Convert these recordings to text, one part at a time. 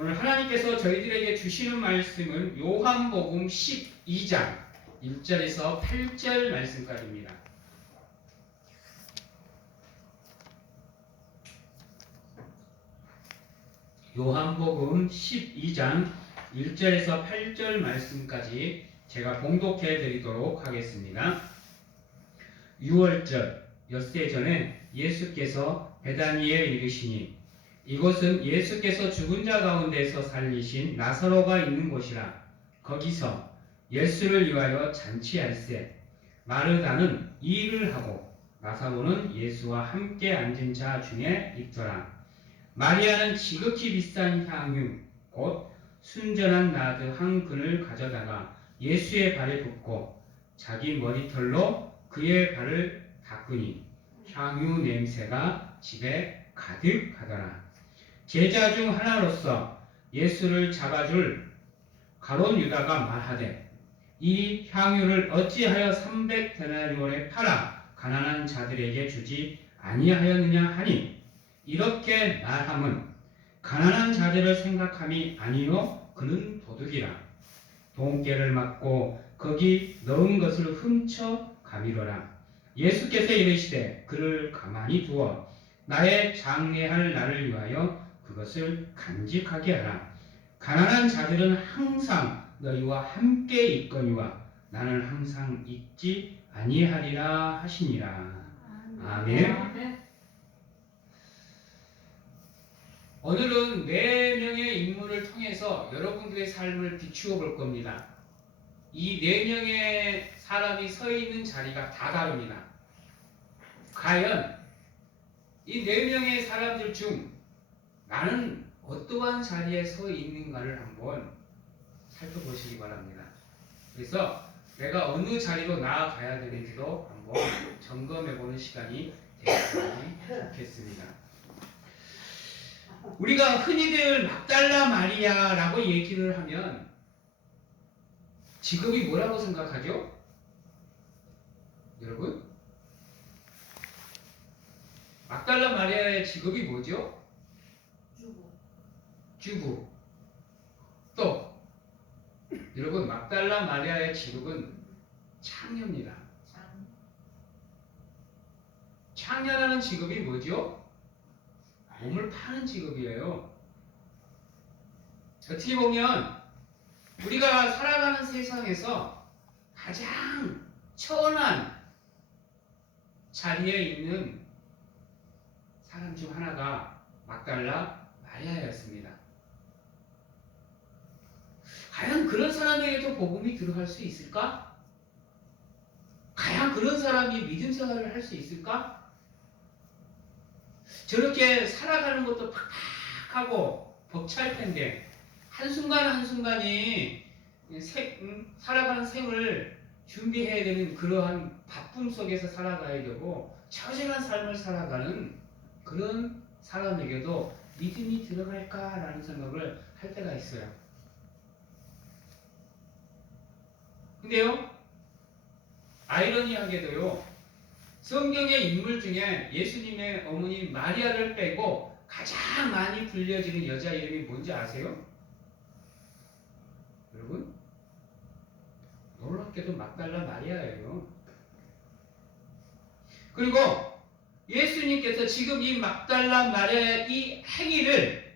오늘 하나님께서 저희들에게 주시는 말씀은 요한복음 12장 1절에서 8절 말씀까지입니다. 요한복음 12장 1절에서 8절 말씀까지 제가 봉독해 드리도록 하겠습니다. 6월절 엿새 전에 예수께서 베다니에 이르시니 이곳은 예수께서 죽은 자 가운데서 살리신 나사로가 있는 곳이라. 거기서 예수를 위하여 잔치할세 마르다는 이 일을 하고 나사로는 예수와 함께 앉은 자 중에 있더라. 마리아는 지극히 비싼 향유 곧 순전한 나드 한 근을 가져다가 예수의 발에 붓고 자기 머리털로 그의 발을 닦으니 향유 냄새가 집에 가득하더라. 제자 중 하나로서 예수를 잡아줄 가룟 유다가 말하되 이 향유를 어찌하여 300데나리온에 팔아 가난한 자들에게 주지 아니하였느냐 하니 이렇게 말함은 가난한 자들을 생각함이 아니요 그는 도둑이라. 돈깨를 맞고 거기 넣은 것을 훔쳐 가미러라. 예수께서 이르시되 그를 가만히 두어 나의 장례할 날을 위하여 그것을 간직하게 하라. 가난한 자들은 항상 너희와 함께 있거니와 나는 항상 있지 아니하리라 하시니라. 아멘. 오늘은 4명의 인물을 통해서 여러분들의 삶을 비추어 볼 겁니다. 이 4명의 사람이 서 있는 자리가 다 다릅니다. 과연 이 4명의 사람들 중 나는 어떠한 자리에 서 있는가를 한번 살펴보시기 바랍니다. 그래서 내가 어느 자리로 나아가야 되는지도 한번 점검해보는 시간이 되었으면 좋겠습니다. 우리가 흔히들 막달라 마리아라고 얘기를 하면 직업이 뭐라고 생각하죠? 여러분? 막달라 마리아의 직업이 뭐죠? 주부. 또 여러분 막달라 마리아의 직업은 창녀입니다. 창녀라는 직업이 뭐죠? 몸을 파는 직업이에요. 어떻게 보면 우리가 살아가는 세상에서 가장 천한 자리에 있는 사람 중 하나가 막달라 마리아였습니다. 과연 그런 사람에게도 복음이 들어갈 수 있을까? 과연 그런 사람이 믿음 생활을 할 수 있을까? 저렇게 살아가는 것도 팍팍하고 벅찰 텐데 한순간 한순간이 살아가는 생을 준비해야 되는 그러한 바쁨 속에서 살아가야 되고 처절한 삶을 살아가는 그런 사람에게도 믿음이 들어갈까라는 생각을 할 때가 있어요. 근데요, 아이러니하게도요, 성경의 인물 중에 예수님의 어머니 마리아를 빼고 가장 많이 불려지는 여자 이름이 뭔지 아세요? 여러분? 놀랍게도 막달라 마리아예요. 그리고 예수님께서 지금 이 막달라 마리아의 이 행위를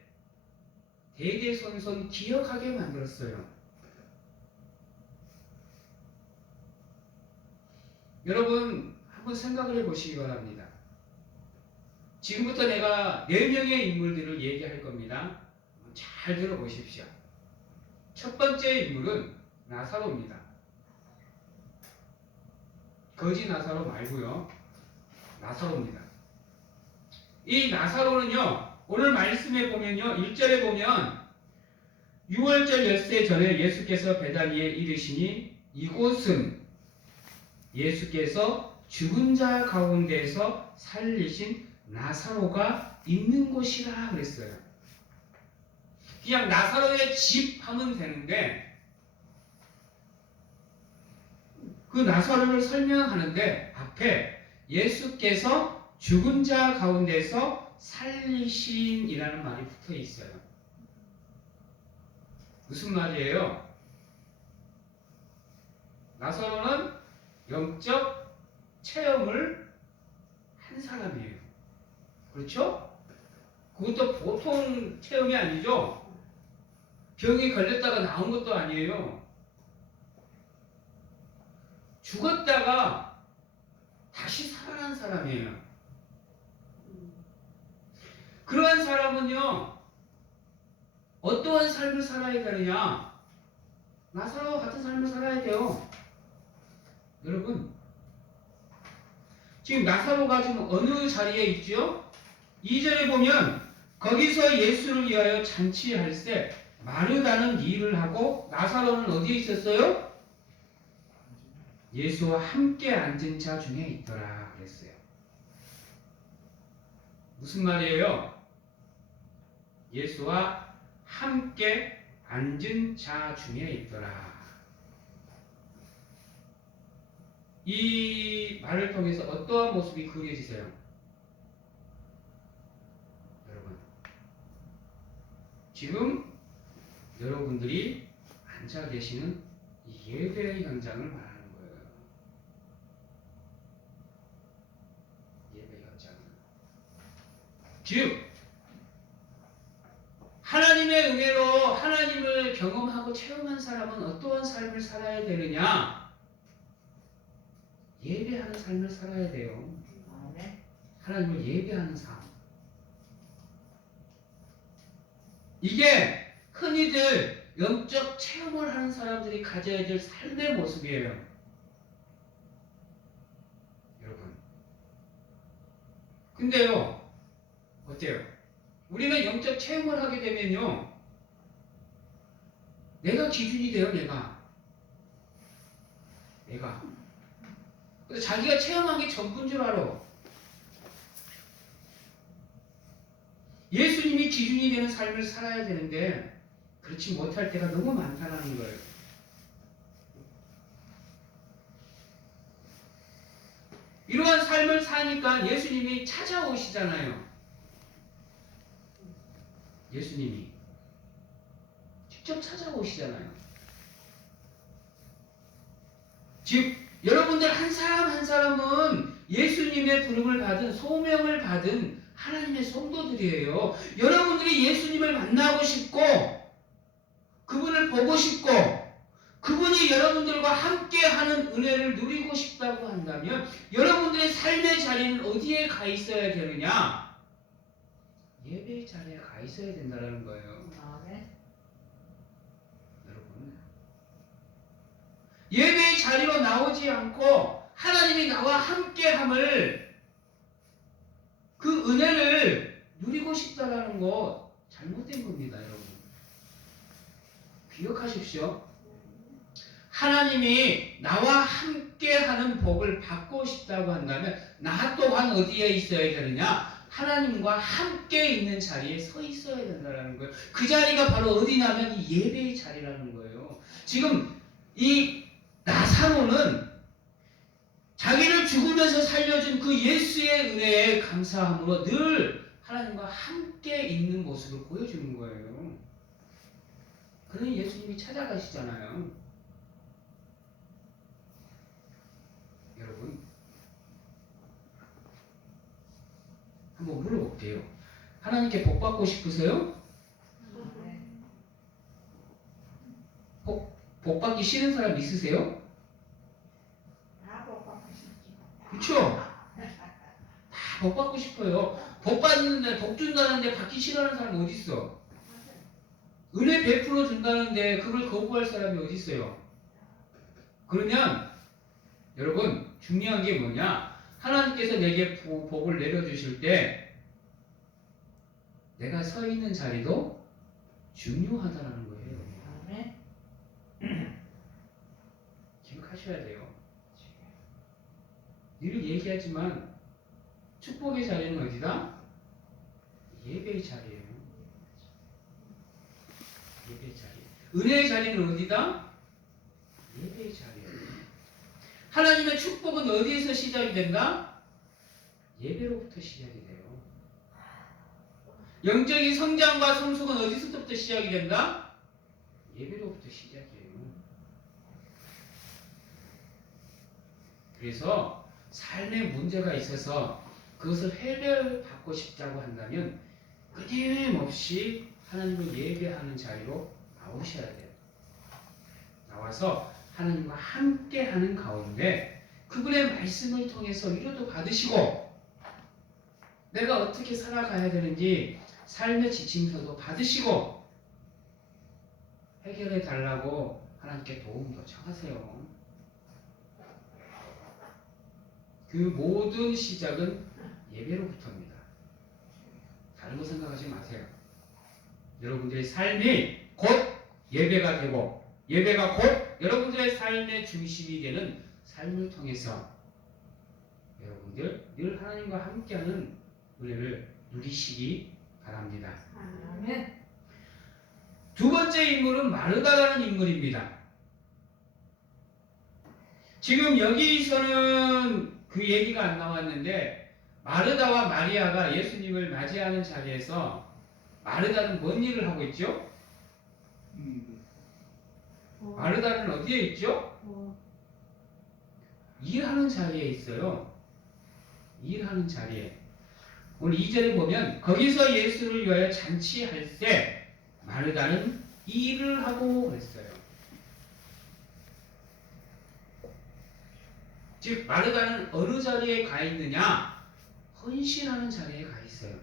대대손손 기억하게 만들었어요. 여러분 한번 생각을 해보시기 바랍니다. 지금부터 내가 4명의 인물들을 얘기할 겁니다. 잘 들어보십시오. 첫 번째 인물은 나사로입니다. 거지 나사로 말고요. 나사로입니다. 이 나사로는요, 오늘 말씀에 보면요, 1절에 보면 6월절 엿새 전에 예수께서 베다니에 이르시니 이곳은 예수께서 죽은 자 가운데서 살리신 나사로가 있는 곳이라 그랬어요. 그냥 나사로의 집 하면 되는데 그 나사로를 설명하는데 앞에 예수께서 죽은 자 가운데서 살리신이라는 말이 붙어 있어요. 무슨 말이에요? 나사로는 영적 체험을 한 사람이에요. 그렇죠? 그것도 보통 체험이 아니죠? 병이 걸렸다가 나온 것도 아니에요. 죽었다가 다시 살아난 사람이에요. 그러한 사람은요, 어떠한 삶을 살아야 되느냐? 나사로와 같은 삶을 살아야 돼요. 여러분, 지금 나사로가 지금 어느 자리에 있죠? 2절에 보면 거기서 예수를 위하여 잔치할 때 마르다는 일을 하고 나사로는 어디에 있었어요? 예수와 함께 앉은 자 중에 있더라 그랬어요. 무슨 말이에요? 예수와 함께 앉은 자 중에 있더라. 이 말을 통해서 어떠한 모습이 그려지세요? 여러분, 지금 여러분들이 앉아 계시는 이 예배의 현장을 말하는 거예요. 예배 현장을. 즉, 하나님의 은혜로 하나님을 경험하고 체험한 사람은 어떠한 삶을 살아야 되느냐? 예배하는 삶을 살아야 돼요. 하나님을 예배하는 삶. 이게 흔히들 영적 체험을 하는 사람들이 가져야 될 삶의 모습이에요. 여러분. 근데요, 어때요? 우리는 영적 체험을 하게 되면요, 내가 기준이 돼요, 내가. 그래서 자기가 체험한 게 전부인 줄 알아. 예수님이 기준이 되는 삶을 살아야 되는데 그렇지 못할 때가 너무 많다는 거예요. 이러한 삶을 사니까 예수님이 찾아오시잖아요. 예수님이 직접 찾아오시잖아요. 즉 여러분들 한 사람 한 사람은 예수님의 부름을 받은 소명을 받은 하나님의 성도들이에요. 여러분들이 예수님을 만나고 싶고 그분을 보고 싶고 그분이 여러분들과 함께하는 은혜를 누리고 싶다고 한다면 여러분들의 삶의 자리는 어디에 가 있어야 되느냐? 예배의 자리에 가 있어야 된다는 거예요. 여러분, 예배의 자리로 나오지 않고 하나님이 나와 함께함을 그 은혜를 누리고 싶다라는 거 잘못된 겁니다, 여러분. 기억하십시오. 하나님이 나와 함께하는 복을 받고 싶다고 한다면 나 또한 어디에 있어야 되느냐? 하나님과 함께 있는 자리에 서 있어야 된다는 거예요. 그 자리가 바로 어디냐면 이 예배의 자리라는 거예요. 지금 이 나사로는 자기를 죽으면서 살려준 그 예수의 은혜에 감사함으로 늘 하나님과 함께 있는 모습을 보여주는 거예요. 그러니 예수님이 찾아가시잖아요. 여러분, 한번 물어볼게요. 하나님께 복 받고 싶으세요? 복 받기 싫은 사람 있으세요? 그렇죠? 다 복 받고 싶어요. 복 받는데 복 준다는데 받기 싫어하는 사람 어디 있어? 은혜 베풀어 준다는데 그걸 거부할 사람이 어디 있어요? 그러면 여러분 중요한 게 뭐냐? 하나님께서 내게 복을 내려주실 때 내가 서 있는 자리도 중요하다는 거예요. 기억하셔야 돼요. 늘 얘기하지만 축복의 자리는 어디다? 예배의 자리예요. 예배의 자리. 은혜의 자리는 어디다? 예배의 자리예요. 하나님의 축복은 어디에서 시작이 된다? 예배로부터 시작이 돼요. 영적인 성장과 성숙은 어디서부터 시작이 된다? 예배로부터 시작이에요. 그래서 삶에 문제가 있어서 그것을 해결받고 싶다고 한다면 끊임없이 하나님을 예배하는 자리로 나오셔야 돼요. 나와서 하나님과 함께하는 가운데 그분의 말씀을 통해서 위로도 받으시고 내가 어떻게 살아가야 되는지 삶의 지침서도 받으시고 해결해 달라고 하나님께 도움도 청하세요. 그 모든 시작은 예배로부터입니다. 다른 거 생각하지 마세요. 여러분들의 삶이 곧 예배가 되고 예배가 곧 여러분들의 삶의 중심이 되는 삶을 통해서 여러분들 늘 하나님과 함께하는 은혜를 누리시기 바랍니다. 아멘. 두 번째 인물은 마르다라는 인물입니다. 지금 여기서는 그 얘기가 안 나왔는데 마르다와 마리아가 예수님을 맞이하는 자리에서 마르다는 뭔 일을 하고 있죠? 마르다는 어디에 있죠? 일하는 자리에 있어요. 일하는 자리에. 오늘 2절에 보면 거기서 예수를 위하여 잔치할 때 마르다는 일을 하고 그랬어요. 즉 마르다는 어느 자리에 가 있느냐? 헌신하는 자리에 가 있어요.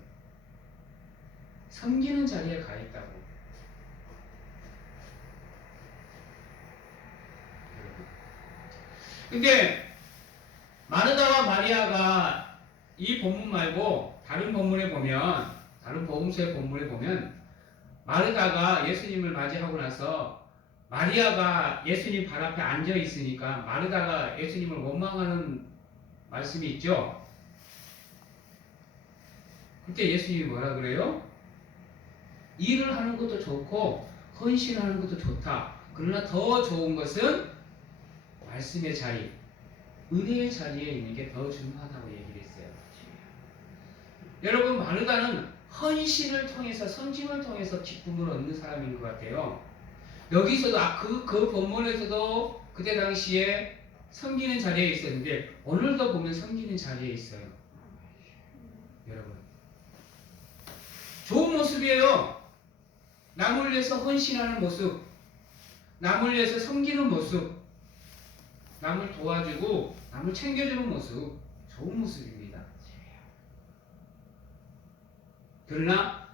섬기는 자리에 가 있다고. 근데 마르다와 마리아가 이 본문 말고 다른 본문에 보면 다른 복음서의 본문에 보면 마르다가 예수님을 맞이하고 나서 마리아가 예수님 발 앞에 앉아 있으니까 마르다가 예수님을 원망하는 말씀이 있죠. 그때 예수님이 뭐라 그래요? 일을 하는 것도 좋고 헌신하는 것도 좋다. 그러나 더 좋은 것은 말씀의 자리, 은혜의 자리에 있는 게 더 중요하다고 얘기를 했어요. 여러분 마르다는 헌신을 통해서 성심을 통해서 기쁨을 얻는 사람인 것 같아요. 여기서도 그 본문에서도 그때 당시에 섬기는 자리에 있었는데 오늘도 보면 섬기는 자리에 있어요. 여러분 좋은 모습이에요. 남을 위해서 헌신하는 모습, 남을 위해서 섬기는 모습, 남을 도와주고 남을 챙겨주는 모습, 좋은 모습입니다. 그러나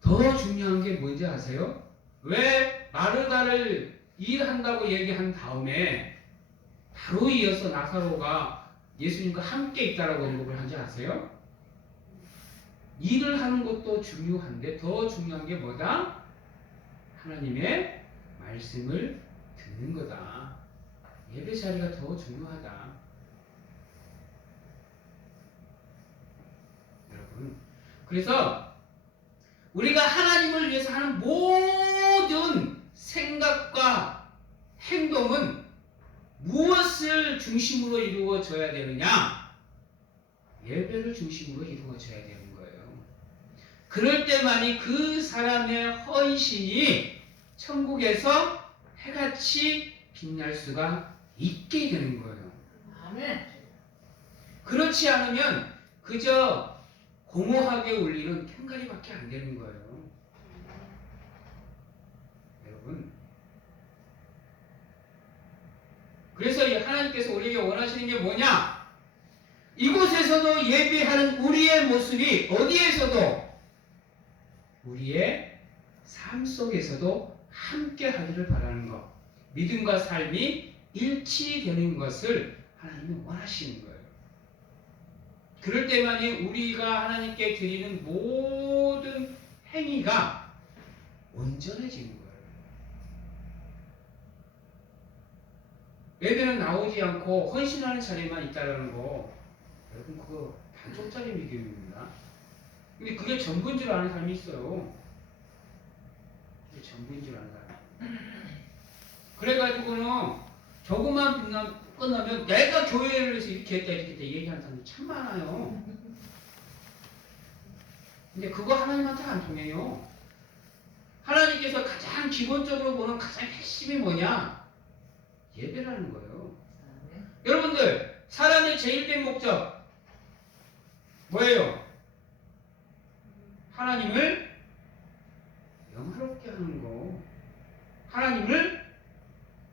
더 중요한 게 뭔지 아세요? 왜 마르다를 일한다고 얘기한 다음에 바로 이어서 나사로가 예수님과 함께 있다라고 언급을 한지 아세요? 일을 하는 것도 중요한데 더 중요한 게 뭐다? 하나님의 말씀을 듣는 거다. 예배 자리가 더 중요하다. 여러분, 그래서 우리가 하나님을 위해서 하는 모든 생각과 행동은 무엇을 중심으로 이루어져야 되느냐? 예배를 중심으로 이루어져야 되는 거예요. 그럴 때만이 그 사람의 헌신이 천국에서 해같이 빛날 수가 있게 되는 거예요. 아멘. 그렇지 않으면 그저 공허하게 울리는 캔가리밖에 안 되는 거예요. 여러분, 그래서 하나님께서 우리에게 원하시는 게 뭐냐? 이곳에서도 예배하는 우리의 모습이 어디에서도 우리의 삶 속에서도 함께 하기를 바라는 것. 믿음과 삶이 일치되는 것을 하나님은 원하시는 거예요. 그럴 때만이 우리가 하나님께 드리는 모든 행위가 온전해지는 거예요. 예배는 나오지 않고 헌신하는 자리만 있다라는 거, 여러분 그거 반쪽짜리 믿음입니다. 근데 그게 전부인 줄 아는 사람이 있어요. 그게 전부인 줄 아는 사람이. 그래가지고는 조금만 끝나면 내가 교회를 해서 이렇게 했다 이렇게 했다 얘기하는 사람이 참 많아요. 근데 그거 하나님한테 안 통해요. 하나님께서 가장 기본적으로 보는 가장 핵심이 뭐냐? 예배라는 거예요. 아멘. 여러분들, 사람의 제일 된 목적 뭐예요? 하나님을 영화롭게 하는 거, 하나님을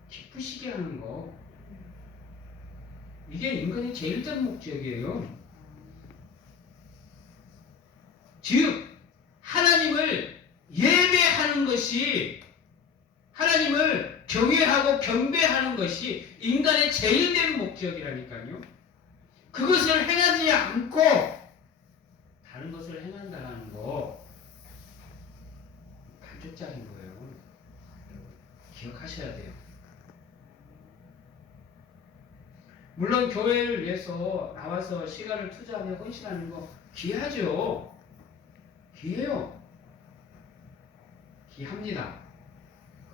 기쁘시게 하는 거, 이게 인간의 제일 된 목적이에요. 즉 하나님을 예배하는 것이, 하나님을 경외하고 경배하는 것이 인간의 제일 된 목적이라니까요. 그것을 행하지 않고 다른 것을 행한다는 거 반쪽짜리인 거예요. 기억하셔야 돼요. 물론 교회를 위해서 나와서 시간을 투자하며 헌신하는 거 귀하죠. 귀해요. 귀합니다.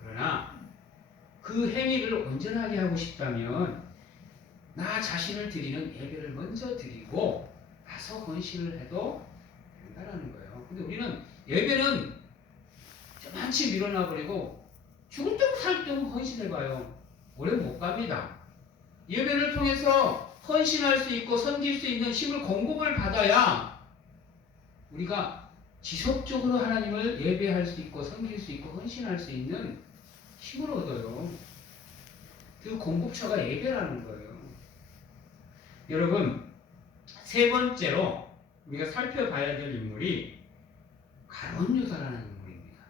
그러나 그 행위를 온전하게 하고 싶다면 나 자신을 드리는 예배를 먼저 드리고 나서 헌신을 해도 된다는 거예요. 근데 우리는 예배는 저만치 밀어놔버리고 죽을 때 살 때 헌신해봐요. 오래 못 갑니다. 예배를 통해서 헌신할 수 있고 섬길 수 있는 힘을 공급을 받아야 우리가 지속적으로 하나님을 예배할 수 있고 섬길 수 있고 헌신할 수 있는 힘을 얻어요. 그 공급처가 예배라는 거예요. 여러분, 세 번째로 우리가 살펴봐야 될 인물이 가룟 유다라는 인물입니다.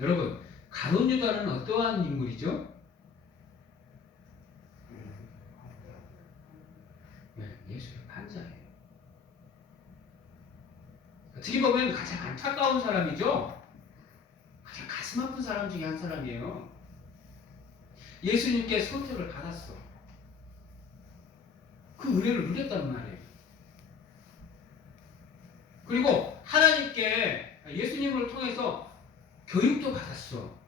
여러분, 가룟 유다는 어떠한 인물이죠? 예수의 판자예요. 어떻게 보면 가장 안타까운 사람이죠. 가장 가슴 아픈 사람 중에 한 사람이에요. 예수님께 선택을 받았어. 그 은혜를 누렸단 말이에요. 그리고 하나님께 예수님을 통해서 교육도 받았어.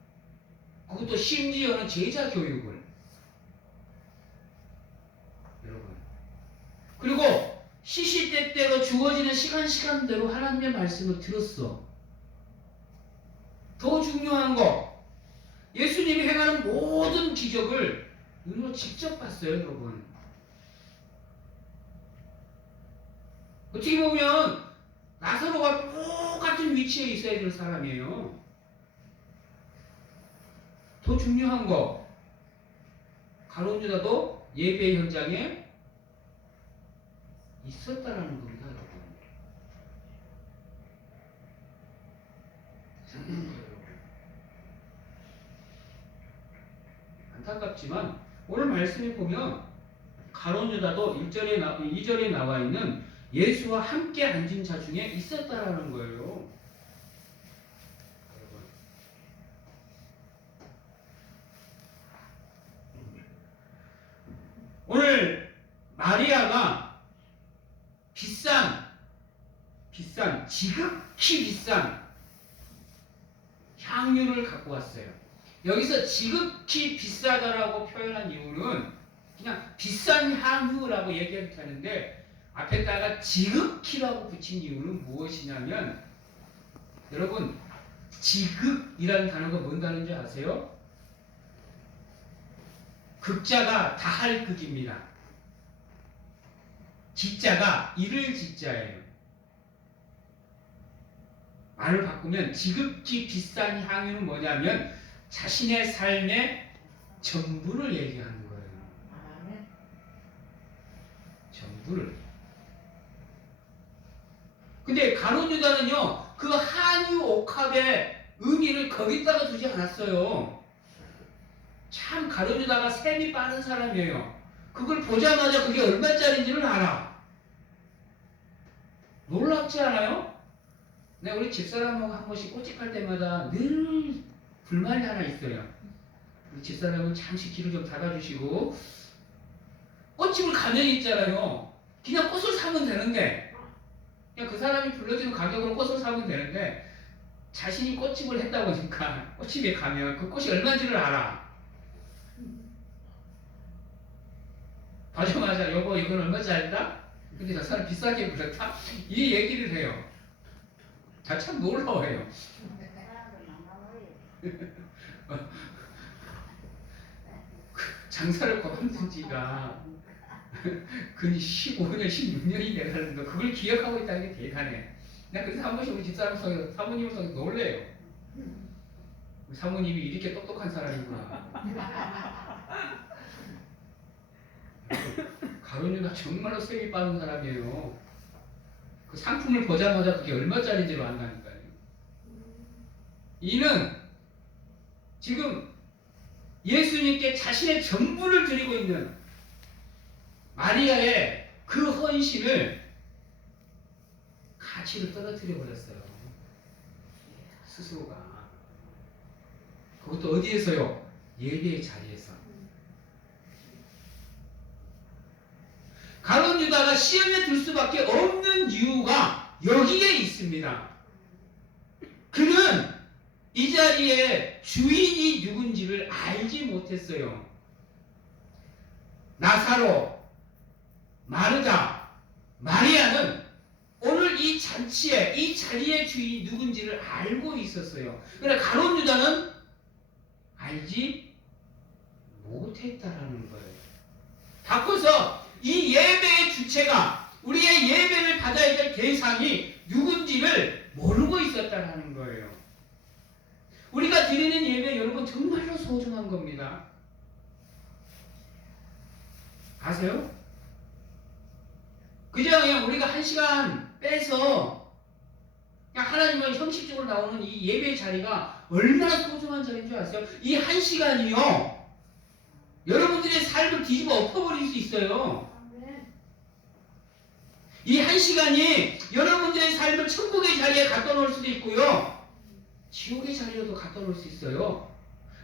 그것도 심지어는 제자 교육을. 여러분. 그리고 시시때때로 주어지는 시간대로 하나님의 말씀을 들었어. 더 중요한 거, 예수님이 행하는 모든 기적을 눈으로 직접 봤어요, 여러분. 어떻게 보면 나사로가 똑같은 위치에 있어야 될 사람이에요. 더 중요한 거, 가룟 유다도 예배 현장에 있었다라는 겁니다, 여러분. 안타깝지만 오늘 말씀에 보면 가룟 유다도 2절에 나와 있는 예수와 함께 앉은 자 중에 있었다라는 거예요. 오늘 마리아가 지극히 비싼 향유를 갖고 왔어요. 여기서 지극히 비싸다라고 표현한 이유는 그냥 비싼 향유라고 얘기해도 되는데 앞에다가 지극히라고 붙인 이유는 무엇이냐면, 여러분, 지극이라는 단어가 뭔 단어인지 아세요? 극자가 다할 극입니다. 지자가 이를 지자예요. 말을 바꾸면 지극히 비싼 향유는 뭐냐면 자신의 삶의 전부를 얘기하는 거예요. 아멘. 전부를. 근데 가룟 유다는요, 그 한유 옥합의 의미를 거기다가 두지 않았어요. 참 가룟 유다가 셈이 빠른 사람이에요. 그걸 보자마자 그게 얼마짜리인지를 알아. 놀랍지 않아요? 내가 우리 집사람하고 한 번씩 꼬집할 때마다 늘 불만이 하나 있어요. 우리 집사람은 잠시 귀를 좀 닫아주시고, 꽃집을 가면 있잖아요. 그냥 꽃을 사면 되는데, 그냥 그 사람이 불러주는 가격으로 꽃을 사면 되는데, 자신이 꽃집을 했다 보니까 꽃집에 가면 그 꽃이 얼마인지를 알아. 봐자마자 여보 이건 얼마짜리다? 근데 저 사람 비싸게 불렀다? 이 얘기를 해요. 다 참 놀라워해요. 장사를 그만둔 지가 근 15년, 16년이 돼가는데 그걸 기억하고 있다는 게 대단해. 나 그래서 한 번씩 우리 집사람 속에서 사모님을 속에서 놀래요. 사모님이 이렇게 똑똑한 사람이구나. 가론유다 정말로 세게 빠른 사람이에요. 그 상품을 보자마자 그게 얼마짜리인지를 안다니까요. 이는 지금 예수님께 자신의 전부를 드리고 있는 마리아의 그 헌신을 가치로 떨어뜨려 버렸어요. 스스로가. 그것도 어디에서요? 예배의 자리에서. 가룟 유다가 시험에 들 수밖에 없는 이유가 여기에 있습니다. 그는 이 자리에 주인이 누군지를 알지 못했어요. 나사로, 마르다, 마리아는 오늘 이 잔치에, 이 자리의 주인이 누군지를 알고 있었어요. 그러나 가룟 유다는 알지 못했다라는 거예요. 바꿔서 이 예배의 주체가, 우리의 예배를 받아야 될 대상이 누군지를 모르고 있었다라는 거예요. 우리가 드리는 예배 여러분 정말로 소중한 겁니다. 아세요? 그냥 우리가 1시간 빼서 그냥 하나님의 형식적으로 나오는 이 예배 자리가 얼마나 소중한 자리인 줄 아세요? 이 1시간이요 여러분들의 삶을 뒤집어 엎어버릴 수 있어요. 이 1시간이 여러분들의 삶을 천국의 자리에 갖다 놓을 수도 있고요 지옥의 자리로도 갖다 놓을 수 있어요.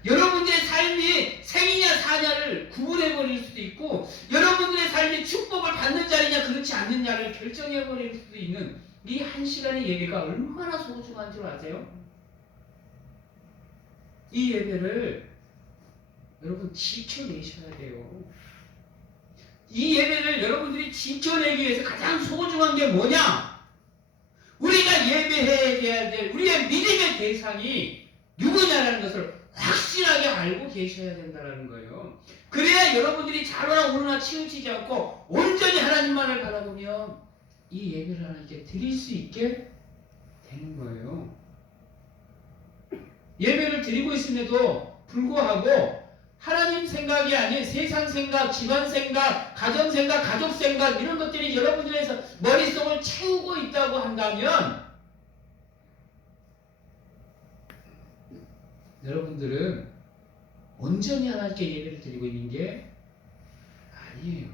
여러분들의 삶이 생이냐 사냐를 구분해버릴 수도 있고 여러분들의 삶이 축복을 받는 자리냐 그렇지 않느냐를 결정해버릴 수도 있는 이 1시간의 예배가 얼마나 소중한 줄 아세요? 이 예배를 여러분 지켜내셔야 돼요. 이 예배를 여러분들이 지켜내기 위해서 가장 소중한 게 뭐냐? 우리가 예배해야 될 우리의 믿음의 대상이 누구냐라는 것을 확실하게 알고 계셔야 된다는 거예요. 그래야 여러분들이 자로나 오르나 치우치지 않고 온전히 하나님만을 바라보며 이 예배를 하나님께 드릴 수 있게 되는 거예요. 예배를 드리고 있음에도 불구하고 하나님 생각이 아닌 세상 생각, 집안 생각, 가정 생각, 가족 생각 이런 것들이 여러분들의 머릿속을 채우고 있다고 한다면 여러분들은 온전히 하나님께 예배를 드리고 있는 게 아니에요.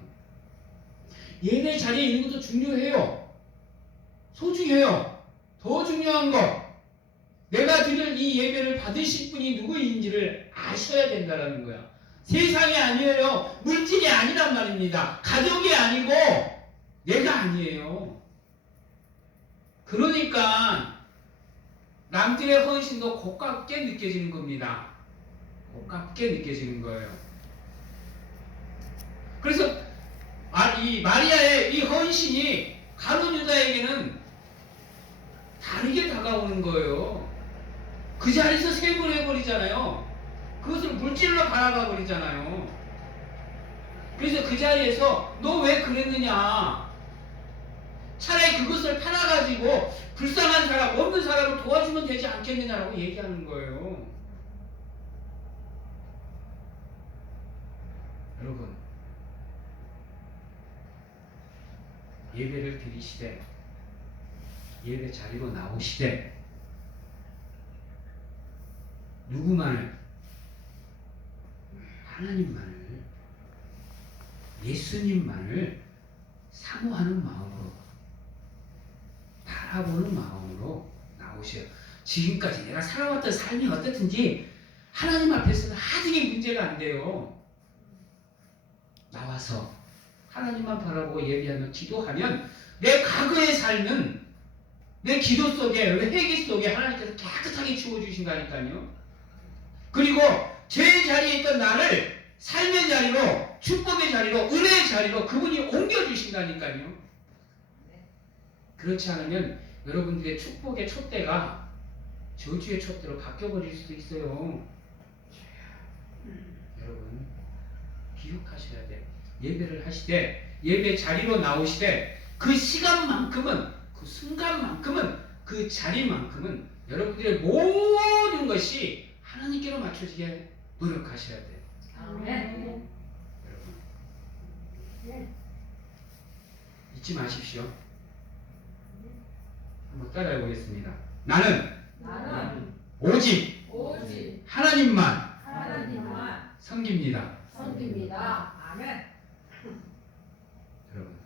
예배 자리에 있는 것도 중요해요. 소중해요. 더 중요한 거 내가 드릴 이 예배를 받으실 분이 누구인지를 아셔야 된다는 거야. 세상이 아니에요. 물질이 아니란 말입니다. 가족이 아니고 내가 아니에요. 그러니까 남들의 헌신도 고깝게 느껴지는 겁니다. 고깝게 느껴지는 거예요. 그래서 이 마리아의 이 헌신이 가룟 유다에게는 다르게 다가오는 거예요. 그 자리에서 세분해버리잖아요. 그것을 물질로 바라봐 버리잖아요. 그래서 그 자리에서 너 왜 그랬느냐? 차라리 그것을 팔아가지고 불쌍한 사람, 없는 사람을 도와주면 되지 않겠느냐라고 얘기하는 거예요. 여러분, 예배를 드리시되 예배 자리로 나오시되 누구만을? 하나님만을, 예수님만을 사모하는 마음으로, 바라보는 마음으로 나오세요. 지금까지 내가 살아왔던 삶이 어떻든지 하나님 앞에서는 하등의 문제가 안 돼요. 나와서 하나님만 바라보고 예배하며 기도하면 내 과거의 삶은 내 기도 속에, 회개 속에 하나님께서 깨끗하게 지워주신다니까요. 그리고 죄의 자리에 있던 나를 삶의 자리로, 축복의 자리로, 은혜의 자리로 그분이 옮겨주신다니까요. 그렇지 않으면 여러분들의 축복의 촛대가 저주의 촛대로 바뀌어버릴 수도 있어요. 여러분 기억하셔야 돼. 예배를 하시되 예배 자리로 나오시되 그 시간만큼은 그 순간만큼은 그 자리만큼은 여러분들의 모든 것이 하나님께로 맞춰지게 노력하셔야 돼요. 아멘. 여러분 잊지 마십시오. 한번 따라해 보겠습니다. 나는 오직 하나님만 섬깁니다. 섬깁니다. 아멘. 여러분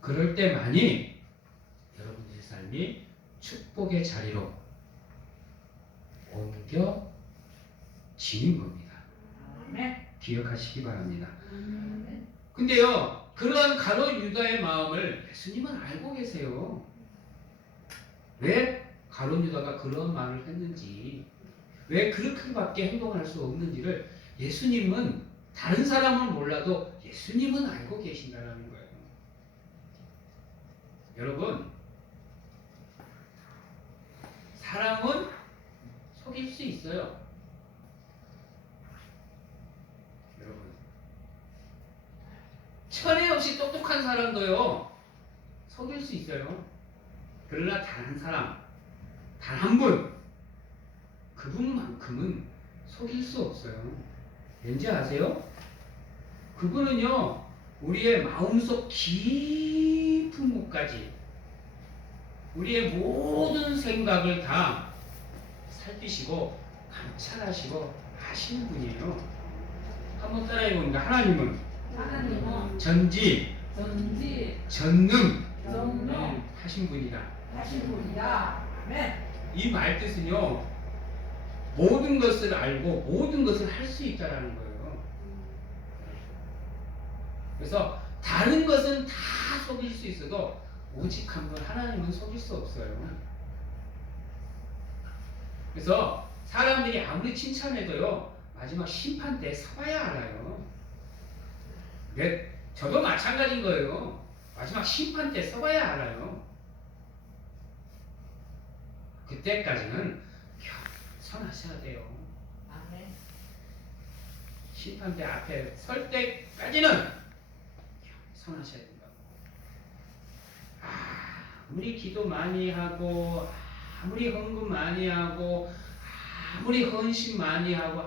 그럴 때만이 여러분들의 삶이 축복의 자리로 옮겨지는 겁니다. 아멘. 기억하시기 바랍니다. 아멘. 근데요 그러한 가룟 유다의 마음을 예수님은 알고 계세요. 왜 가룟 유다가 그런 말을 했는지, 왜 그렇게밖에 행동할 수 없는지를 예수님은, 다른 사람은 몰라도 예수님은 알고 계신다는 거예요. 여러분 사람은 속일 수 있어요. 여러분 철회 없이 똑똑한 사람도요 속일 수 있어요. 그러나 단 한 사람, 단 한 분, 그분만큼은 속일 수 없어요. 왠지 아세요? 그분은요 우리의 마음속 깊은 곳까지 우리의 모든 생각을 다 살피시고 감찰하시고 아시는 분이에요. 한번 따라해 봅니다. 하나님은 전지 전능 하신 분이다. 아멘. 이 말 뜻은요 모든 것을 알고 모든 것을 할 수 있다라는 거예요. 그래서 다른 것은 다 속일 수 있어도 오직 한 분 하나님은 속일 수 없어요. 그래서 사람들이 아무리 칭찬해도요 마지막 심판 때 서봐야 알아요. 저도 마찬가지인 거예요. 마지막 심판 때 서봐야 알아요. 그때까지는 겸손하셔야 돼요. 아멘. 심판대 앞에 설 때까지는 겸손하셔야 된다고. 아무리 기도 많이 하고 아무리 헌금 많이 하고 아무리 헌신 많이 하고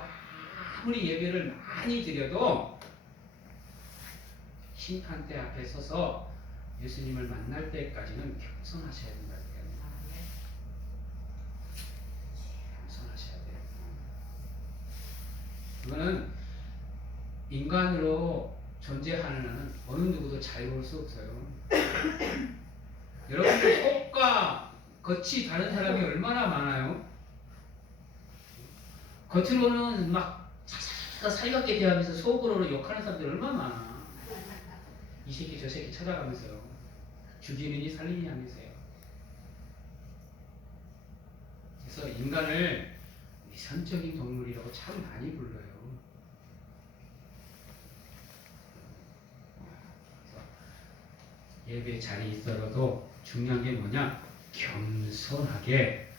아무리 예배를 많이 드려도 심판대 앞에 서서 예수님을 만날 때까지는 겸손하셔야 된다. 겸손하셔야 돼요. 그거는 인간으로 존재하는 한은 어느 누구도 자유로울 수 없어요. 여러분들 속과 겉이 다른 사람이 얼마나 많아요? 겉으로는 막 살갑게 대하면서 속으로는 욕하는 사람들 얼마나 많아. 이 새끼 저 새끼 찾아가면서요. 죽이느니 살리느니 하면서요. 그래서 인간을 위선적인 동물이라고 참 많이 불러요. 예배 자리에 있어도 중요한 게 뭐냐? 겸손하게,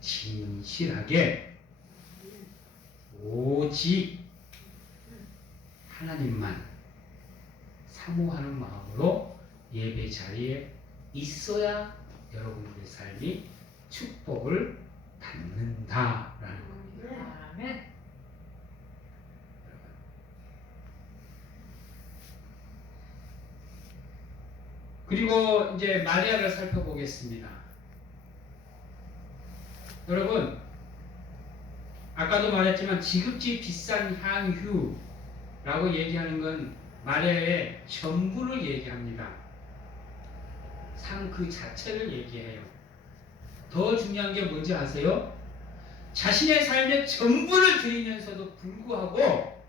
진실하게, 오직 하나님만 사모하는 마음으로 예배 자리에 있어야 여러분들의 삶이 축복을 받는다라는 겁니다. 아멘. 그리고 이제 마리아를 살펴보겠습니다. 여러분, 아까도 말했지만 지극히 비싼 향유라고 얘기하는 건 마리아의 전부를 얘기합니다. 상 그 자체를 얘기해요. 더 중요한 게 뭔지 아세요? 자신의 삶의 전부를 드리면서도 불구하고,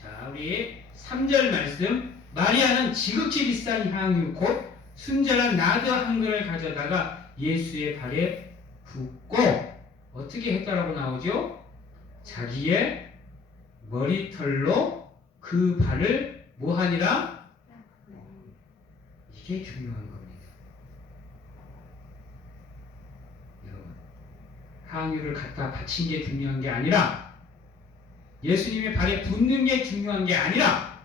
자, 우리 3절 말씀, 마리아는 지극히 비싼 향유 곧 순전한 나드 한 그릇을 가져다가 예수의 발에 붓고 어떻게 했다라고 나오죠? 자기의 머리털로 그 발을 뭐하니라? 이게 중요한 겁니다. 향유를 갖다 바친 게 중요한 게 아니라 예수님의 발에 붓는 게 중요한 게 아니라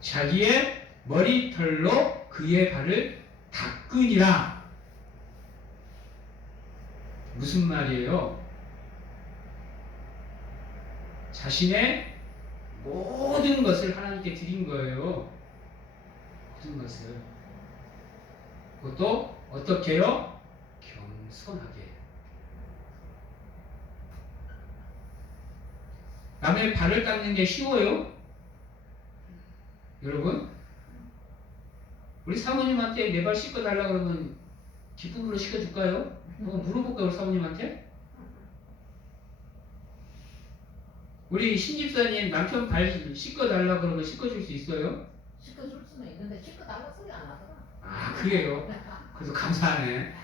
자기의 머리털로 그의 발을 닦으니라. 무슨 말이에요? 자신의 모든 것을 하나님께 드린 거예요. 모든 것을. 그것도 어떻게 해요? 겸손하게. 남의 발을 닦는 게 쉬워요? 여러분? 우리 사모님한테 내 발 씻어달라 그러면 기쁨으로 씻어줄까요? 물어볼까요, 우리 사모님한테? 우리 신집사님 남편 발 씻어달라 그러면 씻어줄 수 있어요? 씻어줄 수는 있는데 씻어달라 소리 안 하더라. 아, 그래요? 그래도 감사하네.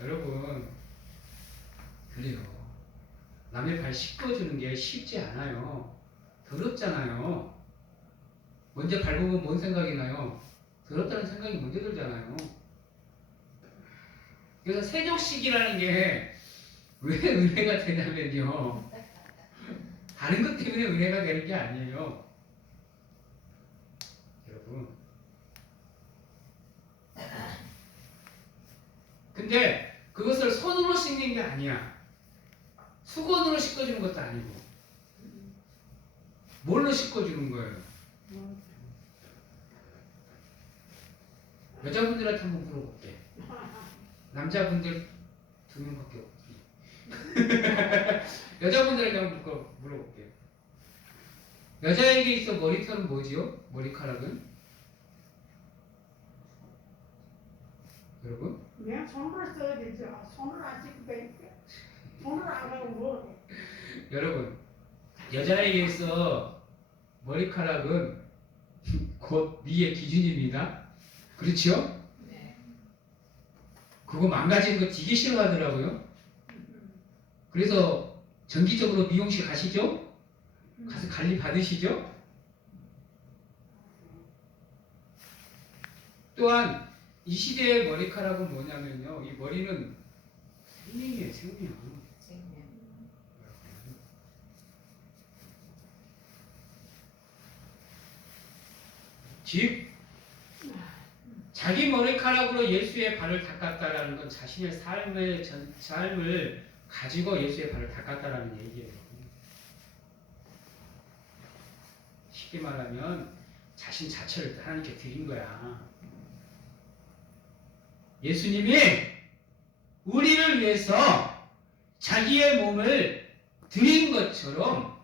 여러분, 그래요. 남의 발 씻어주는 게 쉽지 않아요. 더럽잖아요. 먼저 밟으면 뭔 생각이 나요? 더럽다는 생각이 먼저 들잖아요. 그래서 세족식이라는 게 왜 은혜가 되냐면요. 다른 것 때문에 은혜가 되는 게 아니에요. 여러분. 근데 그것을 손으로 씻는 게 아니야. 수건으로 씻어주는 것도 아니고. 뭘로 씻어주는 거예요? 여자분들한테 한번 물어볼게. 남자분들 2명밖에 없지. 여자분들에게 한번 물어볼게요. 여자에게 있어 머리털은 뭐지요? 머리카락은? 여러분? 그냥 손으로 써야 되죠. 손으로 안 씻고 되니까. 손으로 안 가고 뭐. 여러분, 여자에게 있어 머리카락은 곧 미의 기준입니다. 그렇죠? 네. 그거 망가지는 거 되게 싫어하더라고요. 그래서 정기적으로 미용실 가시죠? 가서 관리 받으시죠? 또한 이 시대의 머리카락은 뭐냐면요. 이 머리는 생명이에요, 생명. 즉, 자기 머리카락으로 예수의 발을 닦았다라는 건 자신의 삶을 가지고 예수의 발을 닦았다라는 얘기예요. 쉽게 말하면 자신 자체를 하나님께 드린 거야. 예수님이 우리를 위해서 자기의 몸을 드린 것처럼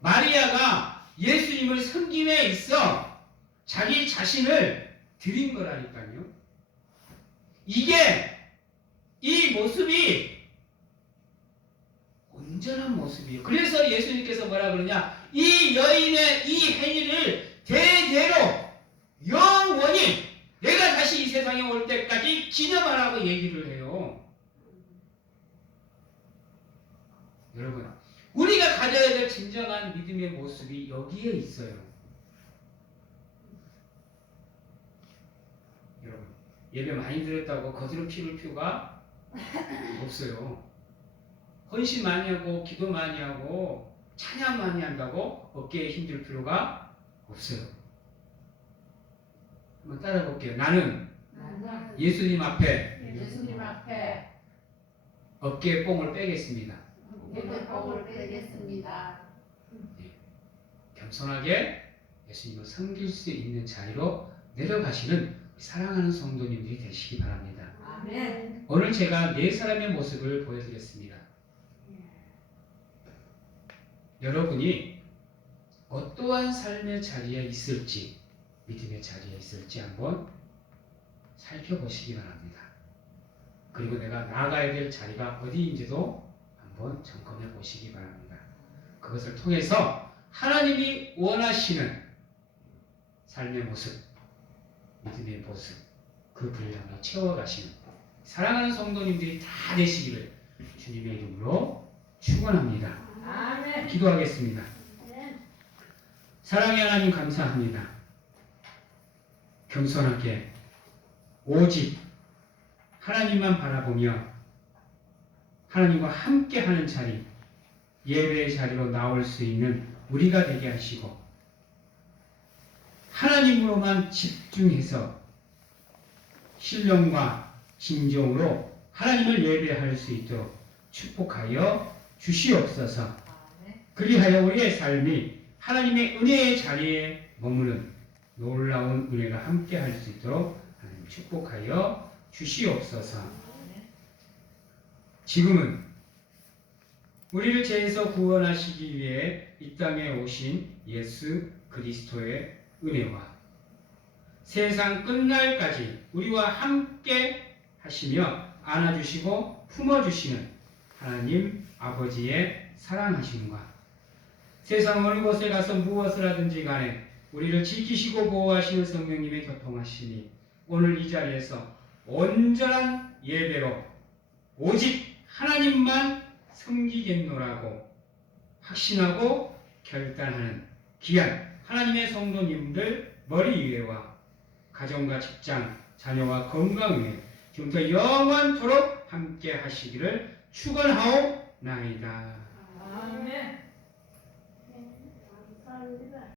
마리아가 예수님을 섬김에 있어 자기 자신을 드린 거라니까요. 이 모습이 온전한 모습이에요. 그래서 예수님께서 뭐라 그러냐? 이 여인의 이 행위를 대대로 영원히 내가 다시 이 세상에 올 때까지 기념하라고 얘기를 해요. 여러분, 우리가 가져야 될 진정한 믿음의 모습이 여기에 있어요. 여러분, 예배 많이 드렸다고 거지로 피를 필요가 없어요. 헌신 많이 하고 기도 많이 하고 찬양 많이 한다고 어깨에 힘줄 필요가 없어요. 한번 따라해 볼게요. 나는 예수님 앞에 어깨에 뽕을 빼겠습니다. 뽕을 빼겠습니다. 겸손하게 예수님을 섬길 수 있는 자리로 내려가시는 사랑하는 성도님들이 되시기 바랍니다. 아멘. 오늘 제가 네 사람의 모습을 보여드렸습니다. 여러분이 어떠한 삶의 자리에 있을지, 믿음의 자리에 있을지 한번 살펴보시기 바랍니다. 그리고 내가 나아가야 될 자리가 어디인지도 한번 점검해 보시기 바랍니다. 그것을 통해서 하나님이 원하시는 삶의 모습, 믿음의 모습, 그 분량을 채워가시는 사랑하는 성도님들이 다 되시기를 주님의 이름으로 축원합니다. 아멘. 기도하겠습니다. 사랑의 하나님 감사합니다. 겸손하게 오직 하나님만 바라보며 하나님과 함께하는 자리, 예배의 자리로 나올 수 있는 우리가 되게 하시고 하나님으로만 집중해서 신령과 진정으로 하나님을 예배할 수 있도록 축복하여 주시옵소서. 그리하여 우리의 삶이 하나님의 은혜의 자리에 머무는 놀라운 은혜가 함께할 수 있도록 하나님 축복하여 주시옵소서. 지금은 우리를 죄에서 구원하시기 위해 이 땅에 오신 예수 그리스도의 은혜와 세상 끝날까지 우리와 함께 하시며 안아주시고 품어주시는 하나님 아버지의 사랑하심과 세상 어느 곳에 가서 무엇을 하든지 간에 우리를 지키시고 보호하시는 성령님의 교통하심이 오늘 이 자리에서 온전한 예배로 오직 하나님만 섬기겠노라고 확신하고 결단하는 귀한 하나님의 성도님들 머리 위에와 가정과 직장, 자녀와 건강 위에 지금부터 영원토록 함께 하시기를 축원하옵나이다. 아멘. 감사합니다.